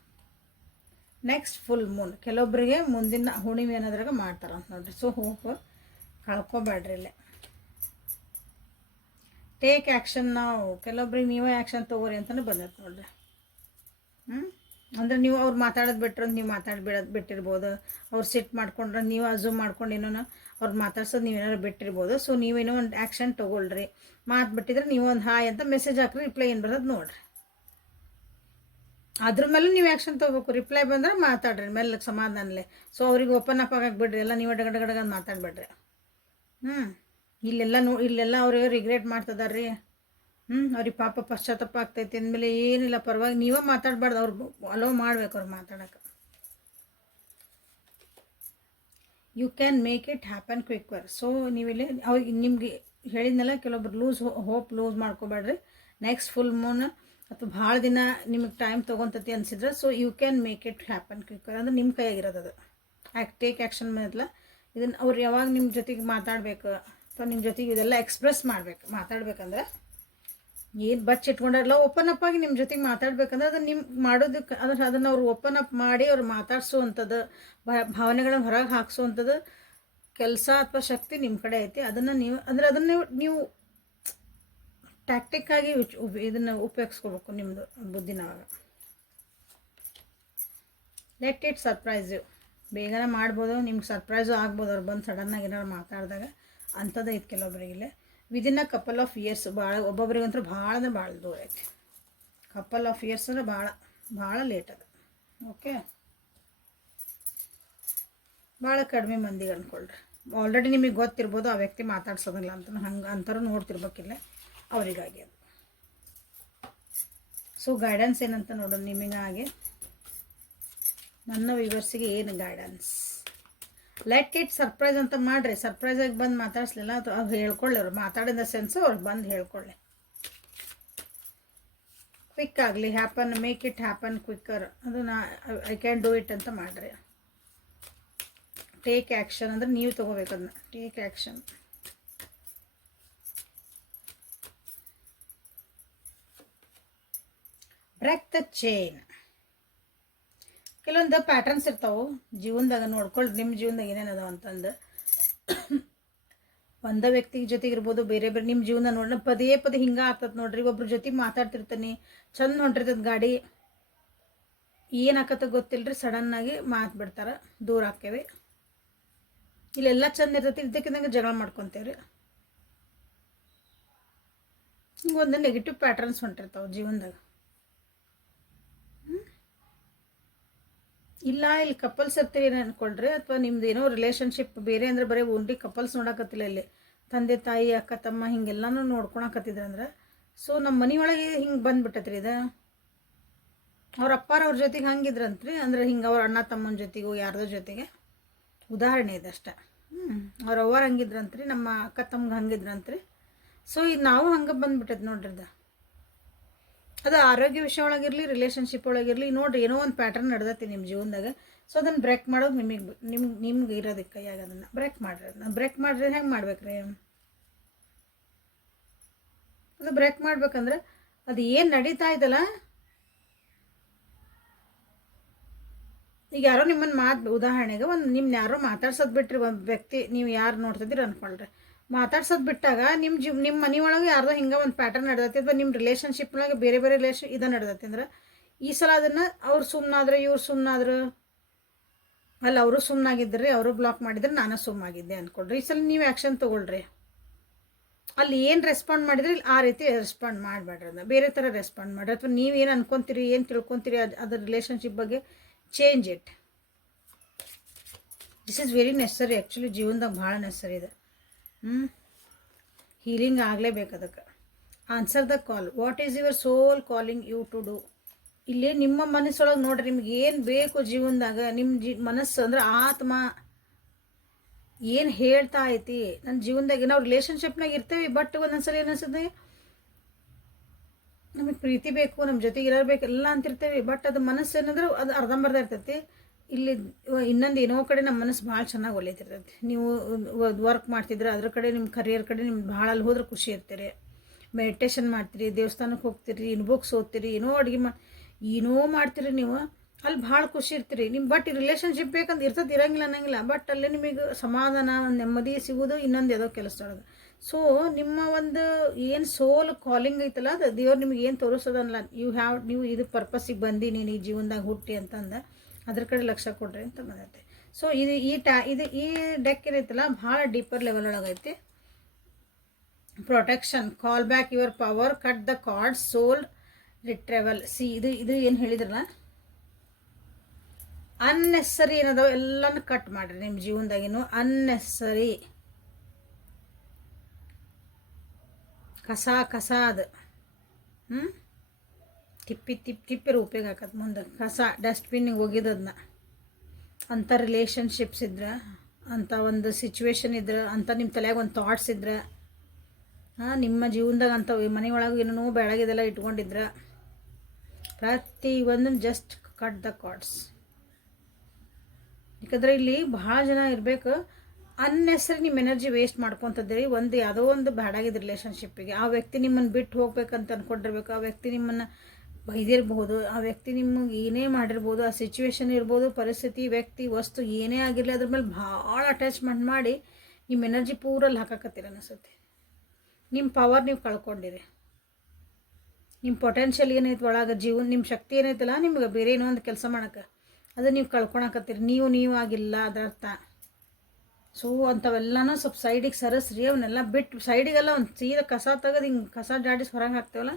ನೆಕ್ಸ್ಟ್ ಫುಲ್ ಮೂನ್ ಕೆಲವೊಬ್ಬರಿಗೆ ಮುಂದಿನ ಹುಣಿಮೆ ಅನ್ನೋದ್ರಾಗ ಮಾಡ್ತಾರೆ ಅಂತ ನೋಡ್ರಿ. ಸೊ ಹೋಪ್ ಕಳ್ಕೊಬೇಡ್ರಿ ಇಲ್ಲೇ. ಟೇಕ್ ಆ್ಯಕ್ಷನ್ ನಾವು ಕೆಲವೊಬ್ರಿಗೆ ನೀವೇ ಆ್ಯಕ್ಷನ್ ತೊಗೋರಿ ಅಂತಲೇ ಬಂದೈತೆ ನೋಡ್ರಿ. ಹ್ಞೂ ಅಂದರೆ ನೀವು ಅವ್ರು ಮಾತಾಡೋದು ಬಿಟ್ರೆ ನೀವು ಮಾತಾಡ್ಬಿಡೋದು ಬಿಟ್ಟಿರ್ಬೋದು. ಅವ್ರು ಸಿಟ್ ಮಾಡ್ಕೊಂಡ್ರೆ ನೀವು ಅಝೂಮ್ ಮಾಡ್ಕೊಂಡು ಏನೋ ಅವ್ರು ಮಾತಾಡ್ಸೋದು ನೀವೇನಾರು ಬಿಟ್ಟಿರ್ಬೋದು. ಸೊ ನೀವೇನೋ ಒಂದು ಆ್ಯಕ್ಷನ್ ತೊಗೊಳ್ರಿ. ಮಾತು ಬಿಟ್ಟಿದ್ರೆ ನೀವು ಒಂದು ಹಾಯ್ ಅಂತ ಮೆಸೇಜ್ ಹಾಕ್ರಿ ರಿಪ್ಲೈ ಏನು ಬರೋದು ನೋಡ್ರಿ. ಅದ್ರ ಮೇಲೆ ನೀವು ಆ್ಯಕ್ಷನ್ ತೊಗೋಬೇಕು. ರಿಪ್ಲೈ ಬಂದ್ರೆ ಮಾತಾಡ್ರಿ, ಮೇಲೆ ಸಮಾಧಾನಲ್ಲೇ ಸೊ ಅವ್ರಿಗೆ ಓಪನ್ ಅಪ್ ಆಗಕ್ಕೆ ಬಿಡ್ರಿ. ಎಲ್ಲ ನೀವು ಗಡ ಗಡ ಅಂತ ಮಾತಾಡ್ಬೇಡ್ರಿ. ಹ್ಞೂ ಇಲ್ಲೆಲ್ಲ ನೋ, ಇಲ್ಲೆಲ್ಲ ಅವ್ರಿಗೆ ರಿಗ್ರೆಟ್ ಮಾಡ್ತದಾರ ರೀ ಹ್ಞೂ ಅವ್ರಿಗೆ ಪಾಪ ಪಶ್ಚಾತ್ತಾಪ ಆಗ್ತೈತಿ ಅಂದಮೇಲೆ ಏನಿಲ್ಲ ಪರವಾಗಿ ನೀವೇ ಮಾತಾಡಬಾರ್ದು, ಅವ್ರು ಅಲೋ ಮಾಡ್ಬೇಕು ಅವ್ರು ಮಾತಾಡೋಕೆ you can make it happen quicker so ನೀವಿಲ್ಲಿ ಅವ್ರಿಗೆ ನಿಮಗೆ ಹೇಳಿದ್ನಲ್ಲ, ಕೆಲವೊಬ್ರು ಲೂಸ್ ಹೋಪ್ ಲೂಸ್ ಮಾಡ್ಕೋಬೇಡ್ರಿ. ನೆಕ್ಸ್ಟ್ ಫುಲ್ ಮೂನ್ ಅಥವಾ ಭಾಳ ದಿನ ನಿಮಗೆ ಟೈಮ್ ತೊಗೊತತಿ ಅನಿಸಿದ್ರೆ so you can make it happen quicker ಅಂದ್ರೆ ನಿಮ್ಮ ಕೈಯಾಗಿರೋದು ಅದು. ಆ್ಯಕ್ಟ್ ಟೇಕ್ ಆ್ಯಕ್ಷನ್ ಮೊದಲ. ಇದನ್ನು ಅವ್ರು ಯಾವಾಗ ನಿಮ್ಮ ಜೊತೆಗೆ ಮಾತಾಡಬೇಕು, ಅಥವಾ ನಿಮ್ಮ ಜೊತೆಗೆ ಇದೆಲ್ಲ ಎಕ್ಸ್ಪ್ರೆಸ್ ಮಾಡ್ಬೇಕು, ಮಾತಾಡ್ಬೇಕಂದ್ರೆ ಏನು ಬಚ್ಚಿಟ್ಕೊಂಡಾರಲ್ಲ ಓಪನ್ ಅಪ್ ಆಗಿ ನಿಮ್ಮ ಜೊತೆಗೆ ಮಾತಾಡ್ಬೇಕಂದ್ರೆ ಅದನ್ನ ನಿಮ್ಮ ಮಾಡೋದಕ್ಕೆ ಅಂದ್ರೆ ಅದನ್ನು ಅವ್ರು ಓಪನ್ ಅಪ್ ಮಾಡಿ ಅವ್ರು ಮಾತಾಡ್ಸುವಂಥದ್ದು ಭಾವನೆಗಳನ್ನ ಹೊರಗೆ ಹಾಕ್ಸುವಂಥದ್ದು ಕೆಲಸ ಅಥವಾ ಶಕ್ತಿ ನಿಮ್ಮ ಕಡೆ ಐತಿ. ಅದನ್ನು ನೀವು ಅಂದರೆ ಅದನ್ನು ನೀವು ಟ್ಯಾಕ್ಟಿಕ್ಕಾಗಿ ಇದನ್ನು ಉಪಯೋಗಿಸ್ಕೋಬೇಕು ನಿಮ್ಮದು ಬುದ್ಧಿನ ಅವಾಗ ಲೆಟ್ ಇಟ್ ಸರ್ಪ್ರೈಸ್ ಬೇಗನೆ ಮಾಡ್ಬೋದು, ನಿಮ್ಗೆ ಸರ್ಪ್ರೈಸು ಆಗ್ಬೋದು ಅವ್ರು ಬಂದು ಸಡನ್ನಾಗಿ ಏನಾರು ಮಾತಾಡಿದಾಗ. ಅಂಥದ್ದು ಐತೆ ಕೆಲವೊಬ್ಬರಿಗಿಲ್ಲ within a couple of years ಭಾಳ, ಒಬ್ಬೊಬ್ರಿಗಂತೂ ಭಾಳ ಅಂದ್ರೆ ಭಾಳ ದೂರ ಐತಿ. ಕಪಲ್ ಆಫ್ ಇಯರ್ಸ್ ಅಂದ್ರೆ ಭಾಳ ಭಾಳ ಲೇಟ್ ಅದು. ಓಕೆ ಭಾಳ ಕಡಿಮೆ ಮಂದಿಗೆ ಅಂದ್ಕೊಳ್ರಿ ಆಲ್ರೆಡಿ ನಿಮಗೆ ಗೊತ್ತಿರ್ಬೋದು, ಆ ವ್ಯಕ್ತಿ ಮಾತಾಡ್ಸೋದಿಲ್ಲ ಅಂತ ಹಂಗೆ ಅಂಥವ್ರು ನೋಡ್ತಿರ್ಬೇಕಿಲ್ಲ ಅವರಿಗಾಗಿ ಅದು. ಸೊ ಗೈಡೆನ್ಸ್ ಏನಂತ ನೋಡೋಣ ನಿಮಗಾಗಿ ನನ್ನ ವಿವರ್ಸಿಗೆ ಏನು ಗೈಡೆನ್ಸ್ ಲೆಟ್ ಇಟ್ ಸರ್ಪ್ರೈಸ್ ಅಂತ ಮಾಡಿರಿ. ಸರ್ಪ್ರೈಸಾಗಿ ಬಂದು ಮಾತಾಡಿಸ್ಲಿಲ್ಲ ಅದು ಅದು ಹೇಳ್ಕೊಳ್ಳಿ ಅವ್ರು ಮಾತಾಡಿದ ಸೆನ್ಸು ಅವ್ರಿಗೆ ಬಂದು ಹೇಳ್ಕೊಳ್ಳಿ. ಕ್ವಿಕ್ ಆಗಲಿ happen make it happen quicker ಅದು ನಾ ಐ ಕ್ಯಾನ್ ಡೂ ಇಟ್ ಅಂತ ಮಾಡಿರಿ. ಟೇಕ್ ಆ್ಯಕ್ಷನ್ ಅಂದ್ರೆ ನೀವು ತೊಗೋಬೇಕು ಅದನ್ನ take action break the chain ಕೆಲವೊಂದು ಪ್ಯಾಟರ್ನ್ಸ್ ಇರ್ತಾವೆ. ಜೀವನದಾಗ ನೋಡ್ಕೊಳ್ಳಿ ನಿಮ್ಮ ಜೀವನದಾಗ ಏನೇನು ಅದಾವ ಅಂತಂದು. ಒಂದ ವ್ಯಕ್ತಿ ಜೊತೆಗೆ ಇರ್ಬೋದು, ಬೇರೆ ಬೇರೆ ನಿಮ್ಮ ಜೀವನ ನೋಡಿ ಪದೇ ಪದೇ ಹಿಂಗೆ ಆಗ್ತದೆ ನೋಡ್ರಿ. ಒಬ್ರ ಜೊತೆ ಮಾತಾಡ್ತಿರ್ತಾನೆ, ಚಂದ ಹೊಂಟಿರ್ತದ ಗಾಡಿ. ಏನಾಕತ್ತ ಗೊತ್ತಿಲ್ಲರಿ ಸಡನ್ನಾಗಿ ಮಾತು ಬಿಡ್ತಾರೆ, ದೂರ ಆಕ್ಕೇವೆ ಇಲ್ಲೆಲ್ಲ ಚಂದ ಇರ್ತೈತಿ, ಇದ್ದಕ್ಕಿದ್ದಂಗೆ ಜಗಳ ಮಾಡ್ಕೊತೇವ್ರಿ. ಹಿಂಗೆ ಒಂದು ನೆಗೆಟಿವ್ ಪ್ಯಾಟರ್ನ್ಸ್ ಹೊಂಟಿರ್ತಾವೆ ಜೀವನದಾಗ. ಇಲ್ಲ, ಇಲ್ಲಿ ಕಪಲ್ಸ್ ಇರ್ತೀವಿ ಅಂದ್ಕೊಳ್ರಿ ಅಥವಾ ನಿಮ್ದು ಏನೋ ರಿಲೇಷನ್ಶಿಪ್ ಬೇರೆ ಅಂದ್ರೆ ಬರೀ ಓನ್ಲಿ ಕಪಲ್ಸ್ ನೋಡಕತ್ತಿಲ್ಲ ಇಲ್ಲಿ. ತಂದೆ, ತಾಯಿ, ಅಕ್ಕ, ತಮ್ಮ ಹಿಂಗೆಲ್ಲನೂ ನೋಡ್ಕೊಳಕತ್ತಿದ್ರು ಅಂದ್ರೆ. ಸೊ ನಮ್ಮ ಮನೆಯೊಳಗೆ ಹಿಂಗೆ ಬಂದ್ಬಿಟ್ಟತ್ರಿ ಇದು. ಅವ್ರ ಅಪ್ಪಾರ ಅವ್ರ ಜೊತೆಗೆ ಹಂಗಿದ್ರಂತ್ರಿ, ಅಂದ್ರೆ ಹಿಂಗೆ ಅವ್ರ ಅಣ್ಣ, ತಮ್ಮನ ಜೊತೆಗೂ, ಯಾರ್ದೋ ಜೊತೆಗೆ. ಉದಾಹರಣೆ ಇದೆ ಅಷ್ಟೆ. ಹ್ಞೂ ಅವ್ರ ಅವ್ವಾರ ಹಂಗಿದ್ರಂತ್ರಿ, ನಮ್ಮ ಅಕ್ಕ, ತಮ್ಗೆ ಹಂಗಿದ್ರಂತ್ರಿ. ಸೊ ಇದು ನಾವು ಹಂಗೆ ಬಂದ್ಬಿಟ್ಟೈತೆ ನೋಡ್ರಿ ಅದು ಆರೋಗ್ಯ ವಿಷಯ ಒಳಗಿರಲಿ ರಿಲೇಷನ್ಶಿಪ್ ಒಳಗಿರಲಿ, ನೋಡಿರಿ ಏನೋ ಒಂದು ಪ್ಯಾಟರ್ನ್ ನಡೆದೈತಿ ನಿಮ್ಮ ಜೀವನದಾಗ. ಸೊ ಅದನ್ನು ಬ್ರೇಕ್ ಮಾಡೋದು ನಿಮಗೆ ನಿಮ್ಗೆ ನಿಮ್ಗೆ ಇರೋದಕ್ಕೆ ಕೈಯಾಗ ಅದನ್ನು. ಬ್ರೇಕ್ ಮಾಡಿರಿ ಅದನ್ನ. ಬ್ರೇಕ್ ಮಾಡಿದ್ರೆ ಹೆಂಗೆ ಮಾಡ್ಬೇಕ್ರಿ? ಅದು ಬ್ರೇಕ್ ಮಾಡ್ಬೇಕಂದ್ರೆ ಅದು ಏನು ನಡೀತಾ ಇದಲ್ಲ ಈಗ ಯಾರೋ ನಿಮ್ಮನ್ನು ಮಾತು ಉದಾಹರಣೆಗೆ ಒಂದು ನಿಮ್ಮನ್ನ ಯಾರೋ ಮಾತಾಡ್ಸೋದು ಬಿಟ್ರಿ ಒಂದು ವ್ಯಕ್ತಿ, ನೀವು ಯಾರು ನೋಡ್ತಿದ್ದೀರಿ ಅಂದ್ಕೊಳ್ರಿ ಮಾತಾಡ್ಸೋದು ಬಿಟ್ಟಾಗ ನಿಮ್ಮ ಜೀವ್ ನಿಮ್ಮ ಮನೆ ಒಳಗೆ ಯಾರ್ದೋ ಹಿಂಗೆ ಒಂದು ಪ್ಯಾಟರ್ನ್ ನಡೆದೈತಿ ಅಥವಾ ನಿಮ್ಮ ರಿಲೇಷನ್ಶಿಪ್ನಾಗ ಬೇರೆ ಬೇರೆ ರಿಲೇಷನ್ ಇದು ನಡೆದೈತಿ ಅಂದ್ರೆ ಈ ಸಲ ಅದನ್ನು ಅವ್ರು ಸುಮ್ಮನಾದ್ರೆ ಇವ್ರು ಸುಮ್ಮನಾದ್ರು ಅಲ್ಲ, ಅವರು ಸುಮ್ಮನಾಗಿದ್ದರೆ ಅವರು ಬ್ಲಾಕ್ ಮಾಡಿದ್ರೆ ನಾನು ಸುಮ್ಮಾಗಿದ್ದೆ ಅಂದ್ಕೊಳ್ರಿ ಈ ಸಲ ನೀವು ಆ್ಯಕ್ಷನ್ ತೊಗೊಳ್ರಿ. ಅಲ್ಲಿ ಏನು ರೆಸ್ಪಾಂಡ್ ಮಾಡಿದ್ರೆ, ಆ ರೀತಿ ರೆಸ್ಪಾಂಡ್ ಮಾಡಬೇಡ್ರಿ ಅದನ್ನ. ಬೇರೆ ಥರ ರೆಸ್ಪಾಂಡ್ ಮಾಡಿರಿ. ಅಥವಾ ನೀವೇನು ಅನ್ಕೊಂತೀರಿ, ಏನು ತಿಳ್ಕೊಂತೀರಿ, ಅದು, ಅದ್ರ ರಿಲೇಷನ್ಶಿಪ್ ಬಗ್ಗೆ change it this is very necessary actually ಜೀವನದಾಗ ಭಾಳ ನೆಸರಿ ಇದೆ. ಹ್ಞೂ ಹೀಲಿಂಗ್ ಆಗಲೇಬೇಕು ಅದಕ್ಕೆ. Answer the call what is your soul calling you to do ಇಲ್ಲಿ ನಿಮ್ಮ ಮನಸ್ಸೊಳಗೆ ನೋಡ್ರಿ, ನಿಮ್ಗೆ ಏನು ಬೇಕು ಜೀವನದಾಗ ನಿಮ್ಮ ಜಿ, ಮನಸ್ಸು ಅಂದ್ರೆ ಆತ್ಮ. ಏನು ಹೇಳ್ತಾ ಐತಿ? ನನ್ನ ಜೀವನದಾಗ ನಾವು ರಿಲೇಷನ್ಶಿಪ್ನಾಗ ಇರ್ತೇವೆ ಬಟ್ ಒಂದೊಂದ್ಸಲ ಏನಿಸುತ್ತೆ? ನಮಗೆ ಪ್ರೀತಿ ಬೇಕು ನಮ್ಮ ಜೊತೆಗೆ ಇರಬೇಕು ಎಲ್ಲ ಅಂತಿರ್ತೇವೆ ಬಟ್ ಅದು ಮನಸ್ಸು ಏನಂದ್ರೆ ಅದು ಅರ್ಧಂಬರ್ಧ ಇರ್ತೈತಿ. ಇಲ್ಲಿ ಇನ್ನೊಂದು ಏನೋ ಕಡೆ ನಮ್ಮ ಮನಸ್ಸು ಭಾಳ ಚೆನ್ನಾಗಿ ಒಳ್ಳೇದಿರ್ತೈತಿ. ನೀವು ವರ್ಕ್ ಮಾಡ್ತಿದ್ರೆ ಅದ್ರ ಕಡೆ ನಿಮ್ಮ ಕರಿಯರ್ ಕಡೆ ನಿಮ್ಗೆ ಭಾಳ ಅಲ್ಲಿ ಹೋದ್ರೆ ಖುಷಿ ಇರ್ತೀರಿ. ಮೆಡಿಟೇಷನ್ ಮಾಡ್ತೀರಿ ದೇವಸ್ಥಾನಕ್ಕೆ ಹೋಗ್ತೀರಿ ಇನ್ ಬುಕ್ಸ್ ಓದ್ತೀರಿ, ಏನೋ ಅಡುಗೆ ಮಾ, ಏನೋ ಮಾಡ್ತೀರಿ ನೀವು, ಅಲ್ಲಿ ಭಾಳ ಖುಷಿ ಇರ್ತೀರಿ. ನಿಮ್ಮ ಬಟ್ ರಿಲೇಷನ್ಶಿಪ್ ಬೇಕಂತ ಇರ್ತದೆ ಇರಂಗಿಲ್ಲ ಅನ್ನಂಗಿಲ್ಲ ಬಟ್ ಅಲ್ಲಿ ನಿಮಗೆ ಸಮಾಧಾನ ನೆಮ್ಮದಿ ಸಿಗೋದು, ಇನ್ನೊಂದು ಯಾವುದೋ ಕೆಲಸದೊಳಗೆ ಸೊ ನಿಮ್ಮ ಒಂದು ಏನು ಸೋಲ್ ಕಾಲಿಂಗ್ ಐತಲ್ಲ, ಅದು ದೇವ್ರು ನಿಮ್ಗೆ ಏನು ತೋರಿಸೋದಲ್ಲ ಯು ಹ್ಯಾವ್ ನೀವು ಇದು ಪರ್ಪಸ್ಸಿಗೆ ಬಂದು ನೀನು ಈ ಜೀವನದಾಗ ಹುಟ್ಟಿ ಅಂತಂದ. ಅದ್ರ ಕಡೆ ಲಕ್ಷ್ಯ ಕೊಡ್ರಿ ಅಂತ ಬಂದೈತೆ. ಸೊ ಇದು ಈ ಟ್ಯಾ ಇದು ಈ ಡೆಕ್ ಏನೈತಲ್ಲ ಭಾಳ deeper level ಒಳಗೈತಿ. Protection call back your power cut the card soul retrieval see ಇದು ಇದು ಏನು ಹೇಳಿದ್ರಲ್ಲ? ಅನ್ನೆಸರಿ ಏನದಾವ? ಎಲ್ಲನೂ ಕಟ್ ಮಾಡಿರಿ ನಿಮ್ಮ ಜೀವನದಾಗಿನೂ. ಅನ್ನೆಸರಿ ಕಸ ಕಸ ಅದು. ಹ್ಞೂ ತಿಪ್ಪಿ ತಿಪ್ಪಿ ತಿಪ್ಪಿರ ಉಪಯೋಗ ಆಕತ್ ಮುಂದೆ. ಕಸ ಡಸ್ಟ್ಬಿನ್ನಿಗೆ ಒಗಿದದನ್ನ ಅಂಥ ರಿಲೇಷನ್ಶಿಪ್ಸ್ ಇದ್ರೆ ಅಂಥ ಒಂದು ಸಿಚುವೇಶನ್ ಇದ್ರೆ ಅಂಥ ನಿಮ್ಮ ತಲೆಯಾಗ ಒಂದು ಥಾಟ್ಸ್ ಇದ್ರೆ ಹಾಂ ನಿಮ್ಮ ಜೀವನದಾಗ ಮನೆ ಮನೆಯೊಳಗೆ ಏನೇನೋ ಬೆಳಗಿದೆಲ್ಲ ಇಟ್ಕೊಂಡಿದ್ರೆ. ಪ್ರತಿ ಒಂದನ್ನು ಜಸ್ಟ್ ಕಟ್ ದ ಕಾರ್ಡ್ಸ್ ಯಾಕಂದ್ರೆ ಇಲ್ಲಿ ಭಾಳ ಜನ ಇರಬೇಕು ಅನ್ನೆಸರಿ ನಿಮ್ಮ ಎನರ್ಜಿ ವೇಸ್ಟ್ ಮಾಡ್ಕೊತದ್ರಿ ಒಂದು ಯಾವುದೋ ಒಂದು ಬ್ಯಾಡಾಗಿದ್ದು ರಿಲೇಷನ್ಶಿಪ್ಪಿಗೆ ಆ ವ್ಯಕ್ತಿ ನಿಮ್ಮನ್ನು ಬಿಟ್ಟು ಹೋಗ್ಬೇಕಂತ ಅನ್ಕೊಂಡಿರ್ಬೇಕು, ಆ ವ್ಯಕ್ತಿ ನಿಮ್ಮನ್ನು ಬೈದಿರ್ಬೋದು ಆ ವ್ಯಕ್ತಿ ನಿಮಗೆ ಏನೇ ಮಾಡಿರ್ಬೋದು, ಆ ಸಿಚುವೇಶನ್ ಇರ್ಬೋದು, ಪರಿಸ್ಥಿತಿ, ವ್ಯಕ್ತಿ, ವಸ್ತು ಏನೇ ಆಗಿರಲಿ ಅದ್ರ ಮೇಲೆ ಭಾಳ ಅಟ್ಯಾಚ್ಮೆಂಟ್ ಮಾಡಿ ನಿಮ್ಮ ಎನರ್ಜಿ ಪೂರಲ್ಲಿ ಹಾಕಕತ್ತೀರ ಅನಿಸುತ್ತೆ. ನಿಮ್ಮ ಪವರ್ ನೀವು ಕಳ್ಕೊಂಡಿರಿ. ನಿಮ್ಮ ಪೊಟೆನ್ಷಿಯಲ್ ಏನೈತೆ ಒಳಗೆ, ಜೀವನ ನಿಮ್ಮ ಶಕ್ತಿ ಏನೈತಲ್ಲ, ನಿಮ್ಗೆ ಬೇರೆ ಏನೋ ಒಂದು ಕೆಲಸ ಮಾಡೋಕೆ, ಅದು ನೀವು ಕಳ್ಕೊಳಕತ್ತೀರಿ. ನೀವು ನೀವು ಆಗಿಲ್ಲ ಅದರ ಅರ್ಥ. ಸೊ ಅಂಥವೆಲ್ಲನೂ ಸ್ವಲ್ಪ ಸೈಡಿಗೆ ಸರಸ್ರಿ ಅವನ್ನೆಲ್ಲ ಬಿಟ್ಟು ಸೈಡಿಗೆಲ್ಲ ಒಂದು ಸೀದಾ ಕಸ ತೆಗೆದು ಹಿಂಗೆ ಕಸ ಜಾಡಿಸಿ ಹೊರಗೆ ಹಾಕ್ತೇವಲ್ಲ,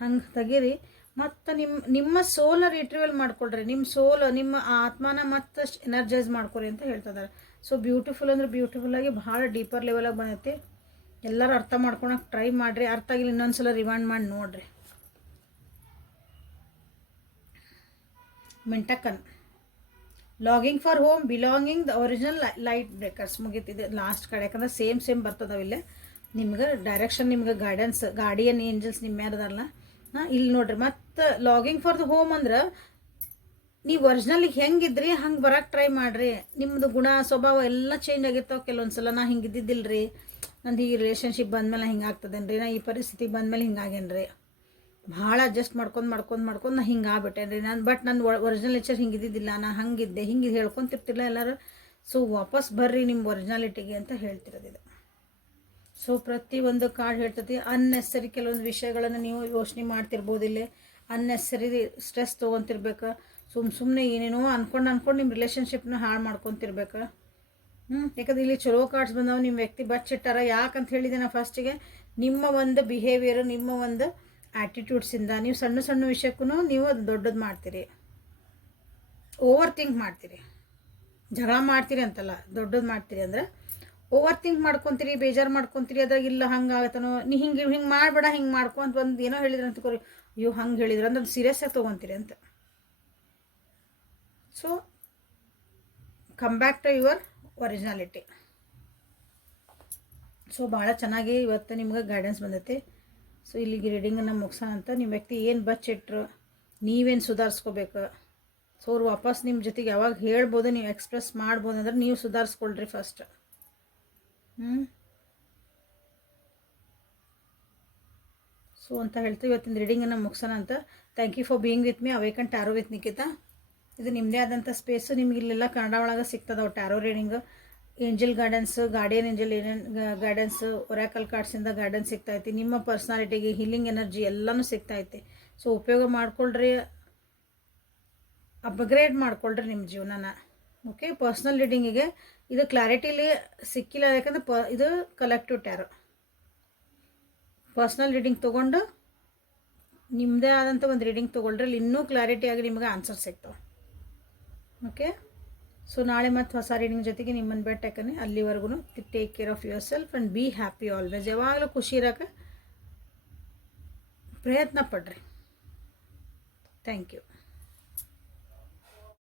ಹಂಗೆ ತೆಗೀರಿ. ಮತ್ತು ನಿಮ್ಮ ನಿಮ್ಮ ಸೋಲ್ನ ರಿಟ್ರಿವಲ್ ಮಾಡ್ಕೊಳ್ರಿ. ನಿಮ್ಮ ಸೋಲ್ ನಿಮ್ಮ ಆತ್ಮನ ಮತ್ತೆ ಎನರ್ಜೈಸ್ ಮಾಡ್ಕೊರಿ ಅಂತ ಹೇಳ್ತಿದ್ದಾರೆ ಸೊ ಬ್ಯೂಟಿಫುಲ್ ಅಂದ್ರೆ ಬ್ಯೂಟಿಫುಲ್ ಆಗಿ ಭಾಳ ಡೀಪರ್ ಲೆವೆಲಾಗಿ ಬಂದೈತಿ. ಎಲ್ಲರೂ ಅರ್ಥ ಮಾಡ್ಕೊಳಕ್ಕೆ ಟ್ರೈ ಮಾಡಿರಿ. ಅರ್ಥ ಆಗಿಲ್ಲ, ಇನ್ನೊಂದ್ಸಲ ರಿವೈಂಡ್ ಮಾಡಿ ನೋಡ್ರಿ. ಮಿಂಟಕನ್. Longing for home belonging the original light breakers ಮುಗೀತಿದೆ last ಕಡೆ ಯಾಕಂದ್ರೆ ಸೇಮ್ ಸೇಮ್ ಬರ್ತದವಿಲ್ಲ ನಿಮ್ಗೆ ಡೈರೆಕ್ಷನ್ ನಿಮ್ಗೆ ಗೈಡೆನ್ಸ್ ಗಾರ್ಡಿಯನ್ ಏಂಜಲ್ಸ್ ನಿಮ್ಮ ಯಾರದಾರಲ್ಲ ಹಾಂ ಇಲ್ಲಿ ನೋಡ್ರಿ, ಮತ್ತು ಲಾಗಿಂಗ್ ಫಾರ್ ದ ಹೋಮ್ ಅಂದ್ರೆ ನೀವು ಒರಿಜಿನಲಿಗೆ ಹೆಂಗಿದ್ರಿ ಹಂಗೆ ಬರಕ್ಕೆ ಟ್ರೈ ಮಾಡಿರಿ. ನಿಮ್ಮದು ಗುಣ, ಸ್ವಭಾವ ಎಲ್ಲ ಚೇಂಜ್ ಆಗಿರ್ತಾವೆ ಕೆಲವೊಂದು ಸಲ ನಾ ಹಿಂಗೆ ಇದ್ದಿದ್ದಿಲ್ಲ ರೀ ನಂದು ಈ ರಿಲೇಷನ್ಶಿಪ್ ಬಂದಮೇಲೆ ಹಿಂಗೆ ಆಗ್ತದೇನ್ರಿ. ನಾ ಈ ಪರಿಸ್ಥಿತಿ ಬಂದಮೇಲೆ ಹಿಂಗಾಗೇನ್ರಿ ಭಾಳ ಅಡ್ಜಸ್ಟ್ ಮಾಡ್ಕೊಂಡು ಮಾಡ್ಕೊಂಡು ಮಾಡ್ಕೊಂಡು ನಾ ಹಿಂಗೆ ಆಗ್ಬಿಟ್ಟೇನ್ರಿ. ನಾನು ಬಟ್ ನನ್ನ ಒರಿಜಿನಲ್ ನೇಚರ್ ಹಿಂಗೆ ಇದ್ದಿದ್ದಿಲ್ಲ. ನಾ ಹಂಗಿದ್ದೆ ಹಿಂಗೆ ಹೇಳ್ಕೊಂತಿರ್ತಿಲ್ಲ ಎಲ್ಲರೂ. ಸೊ ವಾಪಸ್ ಬರ್ರಿ ನಿಮ್ಮ ಒರಿಜಿನಾಲಿಟಿಗೆ ಅಂತ ಹೇಳ್ತಿರೋದಿದು ಸೊ ಒಂದು ಕಾರ್ಡ್ ಹೇಳ್ತತಿ ಅನ್ನೆಸರಿ ಕೆಲವೊಂದು ವಿಷಯಗಳನ್ನು ನೀವು ಯೋಚನೆ ಮಾಡ್ತಿರ್ಬೋದು ಇಲ್ಲೇ. ಅನ್ನೆಸರಿ ಸ್ಟ್ರೆಸ್ ತೊಗೊತಿರ್ಬೇಕು. ಸುಮ್ ಸುಮ್ಮನೆ ಏನೇನೋ ಅನ್ಕೊಂಡು ಅನ್ಕೊಂಡು ನಿಮ್ಮ ರಿಲೇಷನ್ಶಿಪ್ನ ಹಾಳು ಮಾಡ್ಕೊತಿರ್ಬೇಕು. ಹ್ಞೂ ಯಾಕಂದ್ರೆ ಇಲ್ಲಿ ಚಲೋ ಕಾರ್ಡ್ಸ್ ಬಂದವು ನಿಮ್ಮ ವ್ಯಕ್ತಿ ಬಚ್ಚಿಟ್ಟಾರ. ಯಾಕಂತ ಹೇಳಿದೆ ನಾ ಫಸ್ಟಿಗೆ ನಿಮ್ಮ ಒಂದು ಬಿಹೇವಿಯರ್ ನಿಮ್ಮ ಒಂದು ಆ್ಯಟಿಟ್ಯೂಡ್ಸಿಂದ ನೀವು ಸಣ್ಣ ಸಣ್ಣ ವಿಷಯಕ್ಕೂ ನೀವು ಅದು ದೊಡ್ಡದು ಮಾಡ್ತೀರಿ. ಓವರ್ ಥಿಂಕ್ ಮಾಡ್ತೀರಿ. ಜಗಳ ಮಾಡ್ತೀರಿ ಅಂತಲ್ಲ, ದೊಡ್ಡದು ಮಾಡ್ತೀರಿ ಅಂದ್ರೆ ಓವರ್ ಥಿಂಕ್ ಮಾಡ್ಕೊಂತೀರಿ, ಬೇಜಾರು ಮಾಡ್ಕೊಂತೀರಿ, ಅದ್ರಾಗ ಇಲ್ಲ, ಹಂಗೆ ಆಗತ್ತನೋ, ನೀ ಹಿಂಗೆ ಹಿಂಗೆ ಮಾಡಬೇಡ, ಹಿಂಗೆ ಮಾಡ್ಕೊಂತ ಒಂದು ಏನೋ ಹೇಳಿದ್ರು ಅಂತ ಕೋರಿ, ಅಯ್ಯೋ, ಹಂಗೆ ಹೇಳಿದ್ರೆ ಒಂದು ಸೀರಿಯಸ್ ಆಗಿ ತೊಗೊತೀರಿ ಅಂತ. So come back to your originality so ಭಾಳ ಚೆನ್ನಾಗಿ ಇವತ್ತು ನಿಮ್ಗೆ ಗೈಡೆನ್ಸ್ ಬಂದೈತಿ. ಸೊ ಇಲ್ಲಿಗೆ ರೀಡಿಂಗನ್ನು ಮುಗಿಸೋಣ ಅಂತ ನಿಮ್ಮ ವ್ಯಕ್ತಿ ಏನು ಬಚ್ಚಿಟ್ರು ನೀವೇನು ಸುಧಾರಿಸ್ಕೋಬೇಕು? ಸೊ ಅವ್ರು ವಾಪಸ್ ನಿಮ್ಮ ಜೊತೆಗೆ ಯಾವಾಗ ಹೇಳ್ಬೋದು, ನೀವು ಎಕ್ಸ್ಪ್ರೆಸ್ ಮಾಡ್ಬೋದು ಅಂದ್ರೆ ನೀವು ಸುಧಾರಿಸ್ಕೊಳ್ರಿ ಫಸ್ಟ್ ಸೊ ಅಂತ ಹೇಳ್ತೀವಿ ಇವತ್ತಿನ ರೀಡಿಂಗನ್ನು ಮುಗಿಸೋಣ ಅಂತ. Thank you for being with me awaken tarot with Nikhita ಇದು ನಿಮ್ಮದೇ ಆದಂಥ ಸ್ಪೇಸು ನಿಮ್ಗೆ ಇಲ್ಲೆಲ್ಲ ಕನ್ನಡ ಒಳಗೆ ಸಿಗ್ತದವು tarot reading angel gardens guardian angel guidance oracle ಕಾರ್ಡ್ಸಿಂದ guidance ಸಿಗ್ತೈತಿ. ನಿಮ್ಮ ಪರ್ಸ್ನಾಲಿಟಿಗೆ ಹೀಲಿಂಗ್ ಎನರ್ಜಿ ಎಲ್ಲನೂ ಸಿಗ್ತೈತಿ. ಸೊ ಉಪಯೋಗ ಮಾಡ್ಕೊಳ್ರಿ. ಅಪ್ಗ್ರೇಡ್ ಮಾಡ್ಕೊಳ್ರಿ ನಿಮ್ಮ ಜೀವನನ. ಓಕೆ ಪರ್ಸ್ನಲ್ ರೀಡಿಂಗಿಗೆ ಇದು ಕ್ಲಾರಿಟಿಲಿ ಸಿಕ್ಕಿಲ್ಲ ಯಾಕಂದ್ರೆ ಪ ಇದು ಕಲೆಕ್ಟಿವ್ ಟ್ಯಾರೋ ಪರ್ಸ್ನಲ್ ರೀಡಿಂಗ್ ತೊಗೊಂಡು ನಿಮ್ಮದೇ ಆದಂಥ ಒಂದು ರೀಡಿಂಗ್ ತೊಗೊಳ್ರಿ ಅಲ್ಲಿ ಇನ್ನೂ ಕ್ಲಾರಿಟಿಯಾಗಿ ನಿಮಗೆ ಆನ್ಸರ್ ಸಿಗ್ತಾವೆ. ಓಕೆ ಸೊ ನಾಳೆ ಮತ್ತು ಹೊಸ ರೀಡಿಂಗ್ ಜೊತೆಗೆ ನಿಮ್ಮನ್ನು ಬೆಟ್ಟಕ್ಕನೆ ಅಲ್ಲಿವರೆಗೂ take care of yourself and be happy always ಯಾವಾಗಲೂ ಖುಷಿ ಇರೋಕೆ ಪ್ರಯತ್ನ ಪಡ್ರಿ. Thank you